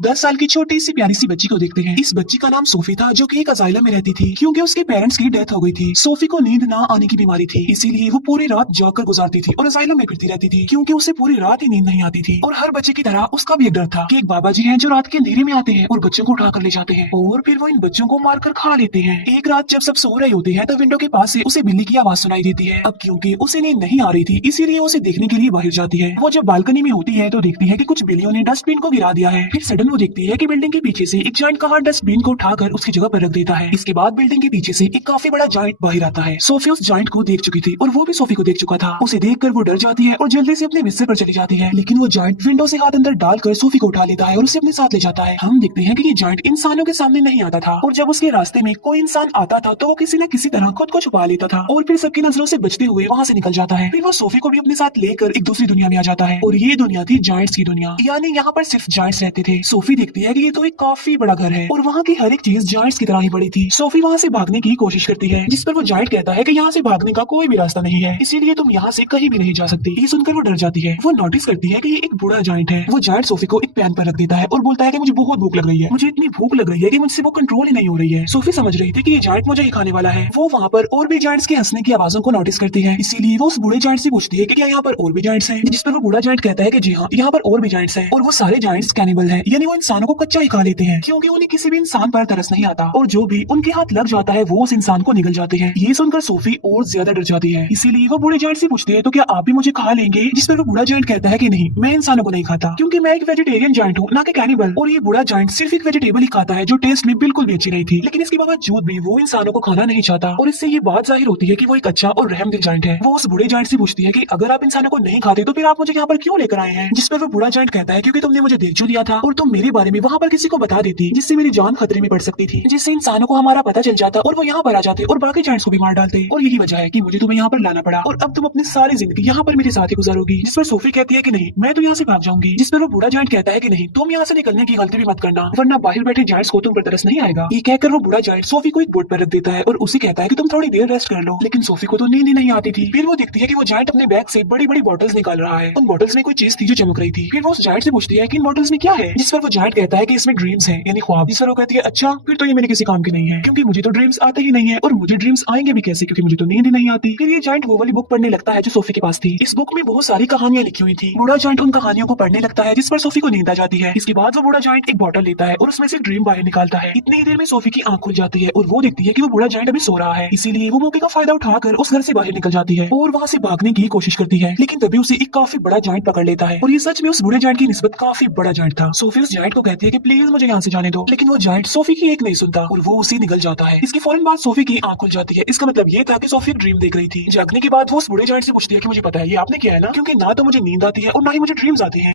10 साल की छोटी सी प्यारी सी बच्ची को देखते हैं। इस बच्ची का नाम सोफी था, जो कि एक असाइलम में रहती थी क्योंकि उसके पेरेंट्स की डेथ हो गई थी। सोफी को नींद ना आने की बीमारी थी, इसीलिए वो पूरी रात जाकर गुजारती थी और असाइलम में फिरती रहती थी क्योंकि उसे पूरी रात ही नींद नहीं आती थी। और हर बच्चे की तरह उसका भी एक डर था कि एक बाबा जी हैं जो रात के अंधेरे में आते हैं और बच्चों को उठा कर ले जाते हैं और फिर वो इन बच्चों को मारकर खा लेते हैं। एक रात जब सब सो रहे होते हैं तो विंडो के पास से उसे बिल्ली की आवाज सुनाई देती है। अब क्योंकि उसे नींद नहीं आ रही थी, इसीलिए उसे देखने के लिए बाहर जाती है। वो जब बालकनी में होती है तो देखती है कि कुछ बिल्लियों ने डस्टबिन को गिरा दिया है। फिर सडन वो देखती है कि बिल्डिंग के पीछे से एक जायंट कार डस्टबिन को उठाकर उसकी जगह पर रख देता है। इसके बाद बिल्डिंग के पीछे से एक काफी बड़ा जायंट बाहर आता है। सोफी उस जायंट को देख चुकी थी और वो भी सोफी को देख चुका था। उसे देखकर वो डर जाती है और जल्दी से अपने बिस्तर पर चली जाती है, लेकिन वो जायंट विंडो से हाथ अंदर डालकर सोफी को उठा लेता है और उसे अपने साथ ले जाता है। हम देखते हैं कि ये जायंट इंसानों के सामने नहीं आता था और जब उसके रास्ते में कोई इंसान आता था तो वो किसी न किसी तरह खुद को छुपा लेता था और फिर सबकी नजरों से बचते हुए वहाँ से निकल जाता है। फिर वो सोफी को भी अपने साथ लेकर एक दूसरी दुनिया में आ जाता है और ये दुनिया थी जायंट्स की दुनिया, यानी यहाँ पर सिर्फ जायंट्स रहते थे। सोफी देखती है कि ये तो एक काफी बड़ा घर है और वहाँ की हर एक चीज जायंट्स की तरह ही बड़ी थी। सोफी वहाँ से भागने की कोशिश करती है, जिस पर वो जायंट कहता है कि यहाँ से भागने का कोई भी रास्ता नहीं है, इसीलिए तुम यहाँ से कहीं भी नहीं जा सकती। ये सुनकर वो डर जाती है। वो नोटिस करती है कि ये एक बूढ़ा जायंट है। वो जायंट सोफी को एक पैन पर रख देता है और बोलता है कि मुझे बहुत भूख लग रही है, मुझे इतनी भूख लग रही है कि मुझसे वो कंट्रोल ही नहीं हो रही है। सोफी समझ रही थी कि ये जायंट मुझे ही खाने वाला है। वो वहाँ पर और भी जायंट्स के हंसने की आवाजों को नोटिस करती है, इसीलिए वो उस बूढ़े जायंट से पूछती है कि क्या यहाँ पर और भी जायंट्स हैं, जिस पर वो बूढ़ा जायंट कहता है कि जी हाँ, यहाँ पर और भी जायंट्स हैं और वो सारे जायंट्स कैनिबल हैं, यानी वो इंसानों को कच्चा ही खा लेते हैं क्योंकि उन्हें किसी भी इंसान पर तरस नहीं आता और जो भी उनके हाथ लग जाता है वो उस इंसान को निगल जाते हैं। ये सुनकर सोफी और ज्यादा डर जाती है, इसीलिए वो बूढ़े जायंट से पूछती है तो क्या आप भी मुझे खा लेंगे, जिस पर वो बूढ़ा जायंट कहता है कि नहीं, मैं इंसानों को नहीं खाता क्योंकि मैं एक वेजिटेरियन जायंट हूँ, ना कि कैनिबल। और ये बूढ़ा जायंट सिर्फ एक वेजिटेबल ही खाता है जो टेस्ट में बिल्कुल भी अच्छी नहीं थी, लेकिन इसके बावजूद भी वो इंसानों को खाना नहीं चाहता और इससे ये बात जाहिर होती है कि वो एक अच्छा और रहमदिल जायंट है। वो उस बूढ़े जायंट से पूछती है कि अगर आप इंसानों को नहीं खाते तो फिर आप मुझे यहाँ पर क्यों लेकर आए हैं, जिस पर वो बूढ़ा जायंट कहता है क्योंकि तुमने मुझे देख जो लिया था और तुम मेरे बारे में वहाँ पर किसी को बता देती जिससे मेरी जान खतरे में पड़ सकती थी, जिससे इंसानों को हमारा पता चल जाता और वो यहाँ पर आ जाते और बाकी जायंट्स को भी मार डालते और यही वजह है कि मुझे तुम्हें यहाँ पर लाना पड़ा और अब तुम अपनी सारी जिंदगी यहाँ पर मेरे साथ ही गुजारोगी। जिस पर सोफी कहती है कि नहीं, मैं तो यहाँ से भाग जाऊंगी, जिस पर वो बूढ़ा जायंट कहता है कि नहीं, तुम यहाँ से निकलने की गलती भी मत करना वरना बाहर बैठे जायंट्स को तुम पर तरस नहीं आएगा। ये कहकर वो बूढ़ा जायंट सोफी को एक बोर्ड पर रख देता है और उसे कहता है कि तुम थोड़ी देर रेस्ट कर लो, लेकिन सोफी को तो नींद ही नहीं आती थी। फिर वो देखती है कि वो जायंट अपने बैग से बड़ी बड़ी बॉटल्स निकाल रहा है। उन बॉटल्स में कोई चीज थी जो चमक रही थी। फिर वो उस जायंट से पूछती है कि इन बॉटल्स में क्या है, जिस पर वो जायंट कहता है कि इसमें ड्रीम्स हैं, यानी ख्वाब। जिस पर वो कहती है अच्छा, फिर तो ये मेरे किसी काम के नहीं है क्योंकि मुझे तो ड्रीम्स आते ही नहीं है और मुझे ड्रीम्स आएंगे भी कैसे क्योंकि मुझे तो नींद ही नहीं आती। फिर ये जायंट वो वाली बुक पढ़ने लगता है जो सोफी के पास थी। इस बुक में बहुत सारी कहानियां लिखी हुई थी। बूढ़ा जायंट उन कहानियों को पढ़ने लगता है जिस पर सोफी को नींद आ जाती है। इसके बाद वो बूढ़ा जायंट एक बॉटल लेता है और उसमें से ड्रीम बाहर निकालता है। इतनी ही देर में सोफी की आंख खुल जाती है और वो देखती है कि वो बूढ़ा जायंट अभी सो रहा है, इसीलिए वो मौके का फायदा उठाकर उस घर से बाहर निकल जाती है और वहाँ से भागने की कोशिश करती है, लेकिन तभी उसे एक काफी बड़ा जायंट पकड़ लेता है और ये सच में उस बूढ़े जायंट की निस्बत काफी बड़ा जायंट था। सोफी उस जायंट को कहती है कि प्लीज मुझे यहाँ से जाने दो, लेकिन वो जायंट सोफी की एक नहीं सुनता और वो उसे निकल जाता है। इसके फौरन बाद सोफी की आंख खुल जाती है। इसका मतलब ये था कि सोफी एक ड्रीम देख रही थी। जागने के बाद वो उस बूढ़े जायंट से पूछती है कि मुझे पता है ये आपने किया है ना, क्योंकि ना तो मुझे नींद आती है और ना ही मुझे ड्रीम्स आते हैं,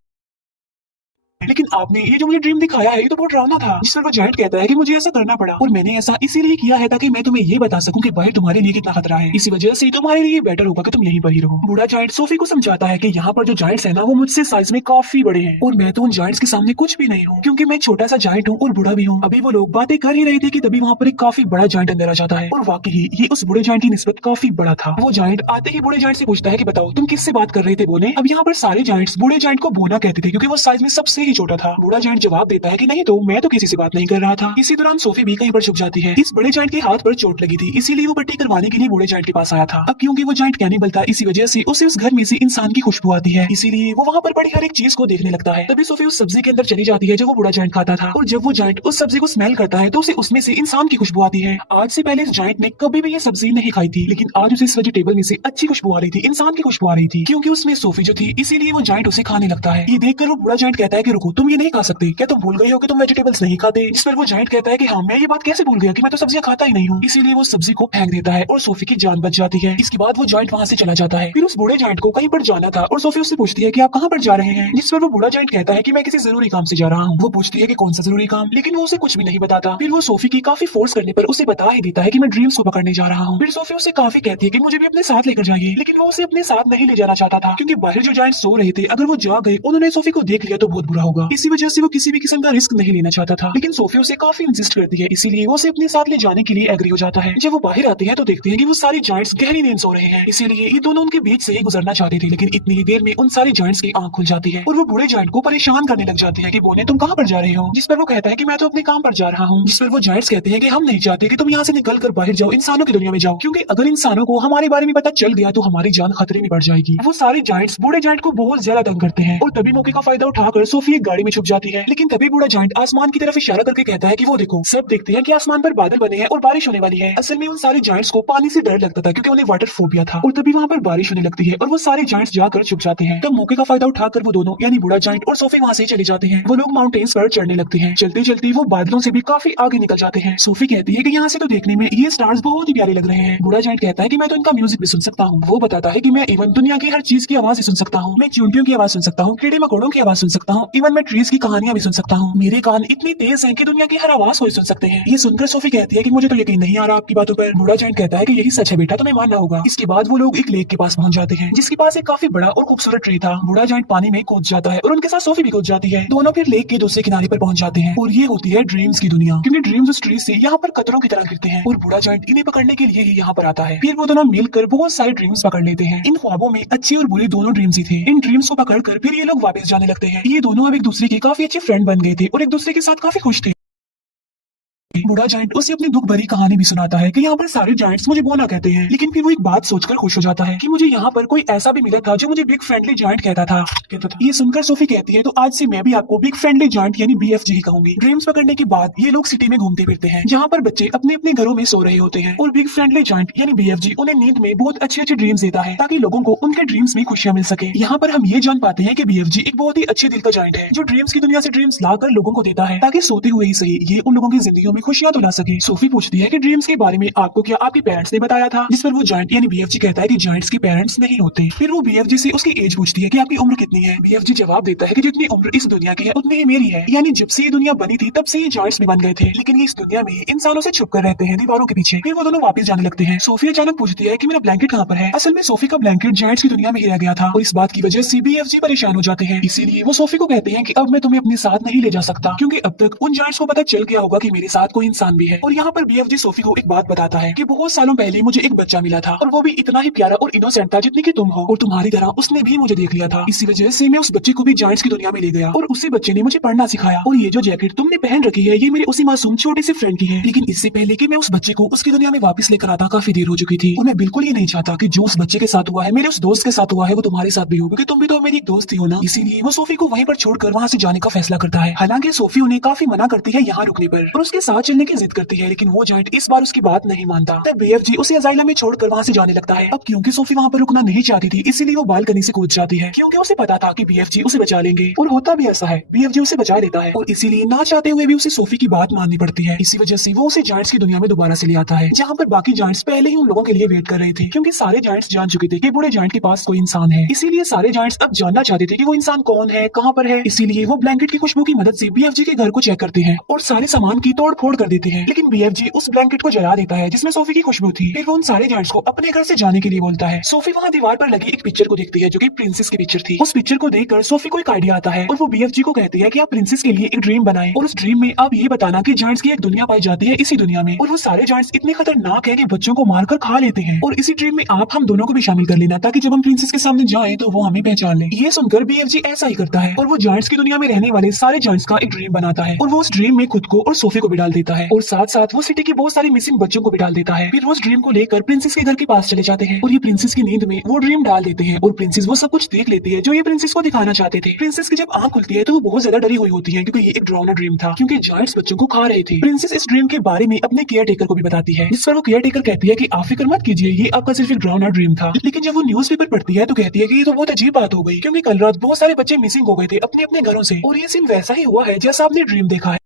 लेकिन आपने ये जो मुझे ड्रीम दिखाया है ये तो बहुत डरावना था। जिस पर वो जायंट कहता है कि मुझे ऐसा करना पड़ा और मैंने ऐसा इसीलिए किया है ताकि मैं तुम्हें ये बता सकूं कि बाहर तुम्हारे लिए कितना खतरा है, इसी वजह से तुम्हारे लिए बेटर होगा कि तुम यहीं पर ही रहो। बूढ़ा जायंट सोफी को समझाता है कि यहाँ पर जो जायंट्स है ना वो मुझसे साइज में काफी बड़े हैं और मैं तो उन जायंट्स के सामने कुछ भी नहीं हूँ क्योंकि मैं छोटा सा जायंट हूँ और बूढ़ा भी हूँ। अभी वो लोग बातें कर ही रहे थे कि तभी वहाँ पर एक काफी बड़ा जायंट अंदर आ जाता है और वाकई ये उस बूढ़े जायंट की निस्बत काफी बड़ा था। वो जायंट आते ही बूढ़े जायंट से पूछता है कि बताओ तुम किससे बात कर रहे थे बोने। अब यहाँ पर सारे जायंट्स बूढ़े जायंट को बोना कहते थे क्योंकि वो साइज में सबसे ही छोटा था। बूढ़ा जवाब देता है कि नहीं तो मैं तो किसी से बात नहीं कर रहा था। इसी दौरान सोफी भी कहीं पर छुप जाती है। इस बड़े जायंट के हाथ पर चोट लगी थी, इसीलिए वो पट्टी करवाने के लिए बूढ़े जायंट के पास आया था। अब क्योंकि वो जायंट कैनिबल था, इसी वजह से उसे उस घर में से इंसान की खुशबू आती है, इसीलिए वो वहाँ पर पड़ी हर एक चीज को देखने लगता है। तभी सोफी उस सब्जी के अंदर चली जाती है जो वो बूढ़ा जायंट खाता था और जब वो जायंट उस सब्जी को स्मेल करता है तो उसे उसमें से इंसान की खुशबू आती है। आज से पहले इस जायंट ने कभी भी ये सब्जी नहीं खाई थी, लेकिन आज उसे इस वेजिटेबल में से अच्छी खुशबू आ रही थी, इंसान की खुशबू आ रही थी क्योंकि उसमें सोफी जो थी, इसीलिए वो जायंट उसे खाने लगता है। ये देखकर वो बूढ़ा जायंट कहता है कि रुको, तुम ये नहीं खा सकते, क्या तुम भूल गए हो कि तुम वेजिटेबल्स नहीं खाते। जिस पर वो जायंट कहता है कि हाँ, मैं ये बात कैसे भूल गया कि मैं तो सब्जियां खाता ही नहीं हूँ। इसीलिए वो सब्जी को फेंक देता है और सोफी की जान बच जाती है। इसके बाद वो जायंट वहाँ से चला जाता है। फिर उस बूढ़े जायंट को कहीं पर जाना था और सोफी उससे पूछती है कि आप कहाँ पर जा रहे हैं। जिस पर वो बूढ़ा जायंट कहता है कि मैं किसी जरूरी काम से जा रहा हूँ। वो पूछती है कि कौन सा जरूरी काम, लेकिन वो उसे कुछ भी नहीं बताता। फिर वो सोफी की काफी फोर्स करने पर उसे बता ही देता है कि मैं ड्रीम्स को पकड़ने जा रहा हूँ। फिर सोफी उसे काफी कहती है कि मुझे भी अपने साथ लेकर जाइए, लेकिन वो उसे अपने साथ नहीं ले जाना चाहता था क्योंकि बाहर जो जायंट सो रहे थे, अगर वो जा गए, उन्होंने सोफी को देख लिया तो बहुत बुरा होगा। इसी वजह से वो किसी भी किस्म का रिस्क नहीं लेना चाहता था, लेकिन सोफी उसे काफी इंसिस्ट करती है, इसीलिए वो उसे अपने साथ ले जाने के लिए एग्री हो जाता है। जब वो बाहर आते हैं तो देखते हैं कि वो सारे जायंट्स गहरी नींद सो रहे हैं, इसीलिए ये दोनों उनके बीच से ही गुजरना चाहते थे, लेकिन इतनी ही देर में उन सारे जायंट्स की आंख खुल जाती है और वो बूढ़े जायंट को परेशान करने लग जाते हैं कि बोले तुम कहाँ पर जा रहे हो, जिस पर वो कहता है कि मैं तो अपने काम पर जा रहा हूँ। जिस पर वो जायंट्स कहते हैं कि हम नहीं चाहते कि तुम यहाँ से निकल कर बाहर जाओ, इंसानों की दुनिया में जाओ, क्योंकि अगर इंसानों को हमारे बारे में पता चल गया तो हमारी जान खतरे में पड़ जाएगी। वो सारे जायंट्स बूढ़े जायंट को बहुत ज्यादा तंग करते हैं और तभी मौके का फायदा उठाकर सोफी एक गाड़ी में छुप जाती है। लेकिन तभी बूढ़ा जायंट आसमान की तरफ इशारा करके कहता है कि वो देखो। सब देखते हैं कि आसमान पर बादल बने हैं और बारिश होने वाली है। असल में उन सारे जायंट्स को पानी से डर लगता था क्योंकि उन्हें वाटर फोबिया था, और तभी वहाँ पर बारिश होने लगती है और वो सारे जायंट्स जाकर छुप जाते हैं। तब मौके का फायदा उठाकर वो दोनों यानी बूढ़ा जायंट और सोफी वहाँ से चले जाते हैं। वो लोग माउंटेन्स पर चढ़ने लगते हैं। चलते चलते वो बादलों से भी काफी आगे निकल जाते हैं। सोफी कहती है कि यहाँ से तो देखने में ये स्टार्स बहुत ही प्यारे लग रहे हैं। बूढ़ा जायंट कहता है कि मैं तो इनका म्यूजिक भी सुन सकता हूँ। वो बताता है कि मैं इवन दुनिया की हर चीज की आवाज सुन सकता हूँ। मैं चींटियों की आवाज सुन सकता हूँ, कीड़े मकोड़ों की आवाज सुन सकता हूँ, इवन मैं ट्रीज की कहानियां भी सुन सकता हूँ। मेरे कान इतनी तेज हैं कि दुनिया की हर आवाज को सुन सकते हैं। ये सुनकर सोफी कहती है कि मुझे तो यकीन नहीं आ रहा आपकी बातों पर। बूढ़ा जायंट कहता है कि यही सच है बेटा, तुम्हें मानना होगा। इसके बाद वो लोग एक लेक के पास पहुंच जाते हैं, जिसके पास एक काफी बड़ा और खूबसूरत ट्री था। बूढ़ा जायंट पानी में कूद जाता है और उनके साथ सोफी भी कूद जाती है। दोनों फिर लेक के दूसरे किनारे पर पहुंच जाते हैं और ये होती है ड्रीम्स की दुनिया, क्योंकि ड्रीम्स उस ट्री से यहाँ पर कतरों की तरह गिरते हैं और बूढ़ा जायंट इन्हें पकड़ने के लिए ही यहाँ पर आता है। फिर वो दोनों मिलकर बहुत सारे ड्रीम्स पकड़ लेते हैं। इन ख्वाबों में अच्छी और बुरी दोनों ड्रीम्स ही थे। इन ड्रीम्स को पकड़कर फिर ये लोग वापस जाने लगते हैं। ये दोनों अब एक दूसरे के काफी अच्छे फ्रेंड बन गए थे और एक दूसरे के साथ काफी खुश थे। बूढ़ा जायंट उसे अपनी दुख भरी कहानी भी सुनाता है कि यहाँ पर सारे जायंट्स मुझे बोना कहते हैं, लेकिन फिर वो एक बात सोचकर खुश हो जाता है कि मुझे यहाँ पर कोई ऐसा भी मिला था जो मुझे बिग फ्रेंडली जायंट कहता था। ये सुनकर सोफी कहती है तो आज से मैं भी आपको बिग फ्रेंडली जायंट यानी BFG ही कहूंगी। ड्रीम्स पकड़ने के बाद ये लोग सिटी में घूमते फिरते हैं, जहाँ पर बच्चे अपने अपने घरों में सो रहे होते हैं और बिग फ्रेंडली जायंट यानी BFG उन्हें नींद में बहुत अच्छे अच्छे ड्रीम्स देता है ताकि लोगों को उनके ड्रीम्स में खुशियां मिल सके। यहाँ पर हम ये जान पाते हैं कि BFG एक बहुत ही अच्छे दिल का जायंट है जो ड्रीम्स की दुनिया से ड्रीम्स लाकर लोगों को देता है ताकि सोते हुए ही सही ये उन लोगों की जिंदगियों में खुशियां तो ला सके। सोफी पूछती है कि ड्रीम्स के बारे में आपको क्या आपके पेरेंट्स ने बताया था, जिस पर वो जायंट यानी BFG कहता है कि जायंट्स के पेरेंट्स नहीं होते। फिर वो BFG से उसकी एज पूछती है कि आपकी उम्र कितनी है। BFG जवाब देता है कि जितनी उम्र इस दुनिया की है उतनी ही मेरी है, यानी जब से ये दुनिया बनी थी तब से ये जायंट्स भी बन गए थे, लेकिन ये इस दुनिया में इंसानों से छुप कर रहते हैं दीवारों के पीछे। फिर वो दोनों वापस जाने लगते हैं। सोफी अचानक पूछती है कि मेरा ब्लैंकेट कहाँ पर है। असल में सोफी का ब्लैंकेट जायंट्स की दुनिया में ही रह गया था और इस बात की वजह से BFG परेशान हो जाते हैं। इसीलिए वो सोफी को कहते हैं कि अब मैं तुम्हें अपने साथ नहीं ले जा सकता, क्योंकि अब तक उन जायंट्स को पता चल गया होगा कि मेरे साथ कोई इंसान भी है। और यहाँ पर BFG सोफी को एक बात बताता है कि बहुत सालों पहले मुझे एक बच्चा मिला था और वो भी इतना ही प्यारा और इनोसेंट था जितनी कि तुम हो, और तुम्हारी तरह उसने भी मुझे देख लिया था। इसी वजह से मैं उस बच्चे को भी जायंट्स की दुनिया में ले गया और उसी बच्चे ने मुझे पढ़ना सिखाया। और ये जो जैकेट तुमने पहन रखी है ये मेरे उसी मासूम छोटे से फ्रेंड की है, लेकिन इससे पहले कि मैं उस बच्चे को उसकी दुनिया में वापस लेकर आता काफी देर हो चुकी थी और मैं बिल्कुल ये नहीं चाहता कि जो उस बच्चे के साथ हुआ है मेरे उस दोस्त के साथ हुआ है वो तुम्हारे साथ भी हो, क्योंकि तुम भी तो मेरी एक दोस्त ही हो ना। इसीलिए वो सोफी को वहीं पर छोड़कर वहाँ से जाने का फैसला करता है। हालांकि सोफी उन्हें काफी मना करती है यहाँ रुकने पर और उसके साथ चलने की जिद करती है, लेकिन वो जायंट इस बार उसकी बात नहीं मानता। तब BFG उसे अजाइलम में छोड़कर वहाँ से जाने लगता है। अब क्योंकि सोफी वहाँ पर रुकना नहीं चाहती थी इसीलिए वो बालकनी से कूद जाती है, क्योंकि उसे पता था कि BFG उसे बचा लेंगे, और होता भी ऐसा है। BFG उसे बचा लेता है और इसीलिए ना चाहते हुए भी उसे सोफी की बात माननी पड़ती है। इसी वजह से वो उसे जायंट्स की दुनिया में दोबारा से ले आता है, जहाँ पर बाकी जायंट्स पहले ही उन लोगों के लिए वेट कर रहे थे, क्योंकि सारे जायंट्स जान चुके थे कि बूढ़े जायंट के पास कोई इंसान है। इसीलिए सारे जायंट्स अब जानना चाहते थे कि वो इंसान कौन है, कहाँ पर है। इसीलिए वो ब्लैंकेट की खुशबू की मदद से BFG के घर को चेक करते हैं और सारे सामान की तोड़ फोड़ कर देते हैं, लेकिन BFG उस ब्लैंकेट को जला देता है जिसमें सोफी की खुशबू थी। फिर वो उन सारे जायंट्स को अपने घर से जाने के लिए बोलता है। सोफी वहाँ दीवार पर लगी एक पिक्चर को देखती है जो कि प्रिंसेस की पिक्चर थी। उस पिक्चर को देखकर सोफी को एक आइडिया आता है और वो BFG को कहती है कि आप प्रिंसेस के लिए एक ड्रीम बनाएं और उस ड्रीम में आप ये बताना कि जायंट्स की एक दुनिया पाई जाती है इसी दुनिया में, और वो सारे जायंट्स इतने खतरनाक है कि बच्चों को मारकर खा लेते हैं, और इसी ड्रीम में आप हम दोनों को भी शामिल कर लेना ताकि जब हम प्रिंसेस के सामने जाएं तो वो हमें पहचान ले। ये सुनकर BFG ऐसा ही करता है और वो जायंट्स की दुनिया में रहने वाले सारे जायंट्स का एक ड्रीम बनाता है और वो उस ड्रीम में खुद को और सोफी को भी डाल देता है और साथ साथ वो सिटी के बहुत सारे मिसिंग बच्चों को भी डाल देता है। फिर वो उस ड्रीम को लेकर प्रिंसेस के घर के पास चले जाते हैं और ये प्रिंसेस की नींद में वो ड्रीम डाल देते हैं और प्रिंसेस वो सब कुछ देख लेती है जो ये प्रिंसेस को दिखाना चाहते थे। प्रिंसेस की जब आंख खुलती है तो वो बहुत ज्यादा डरी हुई होती है, क्योंकि ये एक डरावना ड्रीम था, क्योंकि जायंट्स बच्चों को खा रहे थे। प्रिंसेस इस ड्रीम के बारे में अपने केयर टेकर को भी बताती है, जिस पर वो केयर टेकर कहती है कि आप फिक्र मत कीजिए, ये आपका सिर्फ एक डरावना ड्रीम था। लेकिन जब वो न्यूज़पेपर पढ़ती है तो कहती है कि ये तो बहुत अजीब बात हो गई, क्योंकि कल रात बहुत सारे बच्चे मिसिंग हो गए थे अपने अपने घरों से और ये सीन वैसा ही हुआ है जैसा आपने ड्रीम देखा है।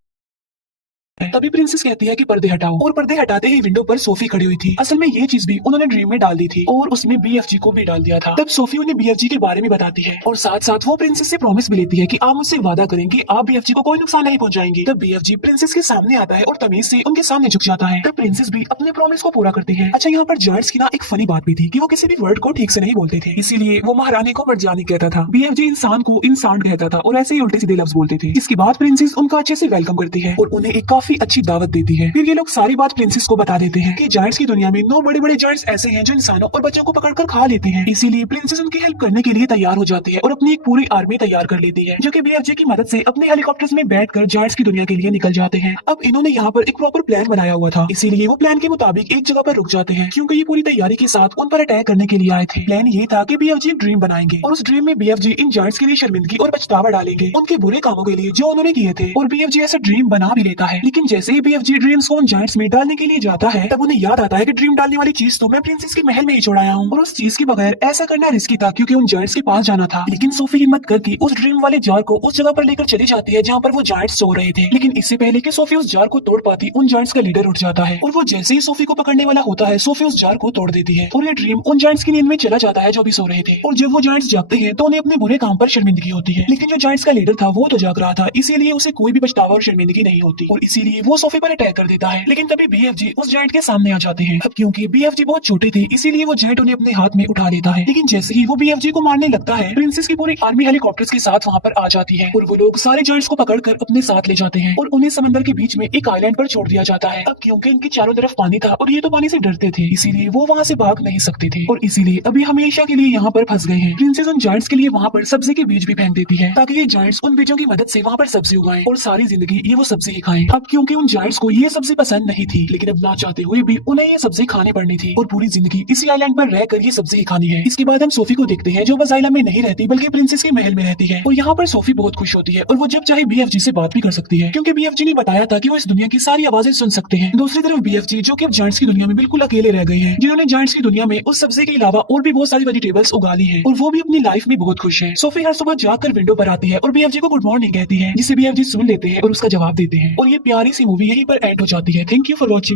तभी प्रिंसेस कहती है कि पर्दे हटाओ, और पर्दे हटाते ही विंडो पर सोफी खड़ी हुई थी। असल में ये चीज भी उन्होंने ड्रीम में डाल दी थी और उसमें BFG को भी डाल दिया था। तब सोफी उन्हें BFG के बारे में बताती है और साथ साथ वो प्रिंसेस से प्रॉमिस भी लेती है कि आप मुझसे वादा करेंगे आप BFG को कोई नुकसान नहीं पहुंचाएंगे। तब BFG प्रिंसेस के सामने आता है और तमीज से उनके सामने झुक जाता है। तब प्रिंसेस भी अपने प्रॉमिस को पूरा करती है। अच्छा, यहाँ पर जायंट्स की ना एक फनी बात भी थी कि वो किसी भी वर्ड को ठीक से नहीं बोलते थे, इसीलिए वो महारानी को मर्जानी कहता था, BFG इंसान को इंसान कहता था और ऐसे ही उल्टे सीधे लफ्ज बोलते थे। इसके बाद प्रिंसेस उनका अच्छे से वेलकम करती है और उन्हें एक काफी अच्छी दावत देती है। फिर ये लोग सारी बात प्रिंसेस को बता देते हैं कि जायंट्स की दुनिया में 9 बड़े बड़े जायंट्स ऐसे हैं जो इंसानों और बच्चों को पकड़कर खा लेते हैं। इसीलिए प्रिंसेस उनकी हेल्प करने के लिए तैयार हो जाती है और अपनी एक पूरी आर्मी तैयार कर लेती है, जो कि BFG की मदद से अपने हेलीकॉप्टर्स में बैठकर जायंट्स की दुनिया के लिए निकल जाते हैं। अब इन्होंने यहाँ पर एक प्रॉपर प्लान बनाया हुआ था, इसीलिए वो प्लान के मुताबिक एक जगह पर रुक जाते हैं क्योंकि ये पूरी तैयारी के साथ उन पर अटैक करने के लिए आए थे। प्लान ये था कि BFG एक ड्रीम बनाएंगे और उस ड्रीम में BFG इन जायंट्स के लिए शर्मिंदगी और पछतावा डालेंगे उनके बुरे कामों के लिए जो उन्होंने किए थे। और BFG ऐसा ड्रीम बना भी लेता है, लेकिन जैसे ही BFG ड्रीम्स को उन जायंट्स में डालने के लिए जाता है तब उन्हें याद आता है कि ड्रीम डालने वाली चीज तो मैं प्रिंसेस के महल में ही छोड़ाया हूँ और उस चीज के बगैर ऐसा करना रिस्की था क्योंकि उन जायंट्स के पास जाना था। लेकिन सोफी हिम्मत करके उस ड्रीम वाले जार को उस जगह पर लेकर चली जाती है जहाँ पर वो जायंट्स सो रहे थे। लेकिन इससे पहले कि सोफी उस जार को तोड़ पाती उन जायंट्स का लीडर उठ जाता है और वो जैसे ही सोफी को पकड़ने वाला होता है सोफी उस जार को तोड़ देती है और ये ड्रीम उन जायंट्स की नींद में चला जाता है जो भी सो रहे थे। और जब वो जायंट्स जागते हैं तो उन्हें अपने बुरे काम पर शर्मिंदगी होती है, लेकिन जो जायंट्स का लीडर था वो तो जाग रहा था, इसीलिए उसे कोई भी पछतावा और शर्मिंदगी नहीं होती और इसीलिए वो सोफी पर अटैक कर देता है। लेकिन तभी BFG उस जायंट के सामने आ जाते हैं। अब क्योंकि BFG बहुत छोटे थे इसीलिए वो जायंट उन्हें अपने हाथ में उठा लेता है, लेकिन जैसे ही वो BFG को मारने लगता है प्रिंसेस की पूरी आर्मी हेलीकॉप्टर्स के साथ वहाँ पर आ जाती है और वो लोग सारे जायंट्स को पकड़कर अपने साथ ले जाते हैं और उन्हें समंदर के बीच में एक आइलैंड पर छोड़ दिया जाता है। अब क्योंकि इनके चारों तरफ पानी था और ये तो पानी से डरते थे इसीलिए वो वहाँ से भाग नहीं सकते थे और इसीलिए अभी हमेशा के लिए यहाँ पर फंस गए हैं। प्रिंसेस उन जायंट्स के लिए वहाँ पर सब्जी के बीज भी फेंक देती है ताकि ये जायंट्स उन बीजों की मदद से वहाँ पर सब्जी उगाएं और सारी जिंदगी ये वो सब्जी ही खाएं। अब क्योंकि उन जायंट्स को ये सब्जी पसंद नहीं थी, लेकिन अब ना चाहते हुए भी उन्हें ये सब्जी खानी पड़नी थी और पूरी जिंदगी इसी आइलैंड पर रहकर ये सब्जी ही खानी है। इसके बाद हम सोफी को देखते हैं जो बस आइलैंड में नहीं रहती बल्कि प्रिंसेस के महल में रहती है और यहाँ पर सोफी बहुत खुश होती है और वो जब चाहे BFG से बात भी कर सकती है क्योंकि BFG ने बताया था कि वो इस दुनिया की सारी आवाजें सुन सकते हैं। दूसरी तरफ BFG जो कि अब जायंट्स की दुनिया में बिल्कुल अकेले रह गए हैं, जिन्होंने जायंट्स की दुनिया में उस सब्जी के अलावा और भी बहुत सारी वेजिटेबल्स उगा ली है और वो भी अपनी लाइफ में बहुत खुश है। सोफी हर सुबह जाकर विंडो पर आती है और BFG को गुड मॉर्निंग कहती है, जिसे BFG सुन लेते हैं और उसका जवाब देते हैं और ये प्यारी सी मूवी यहीं पर एंड हो जाती है। Thank you for watching.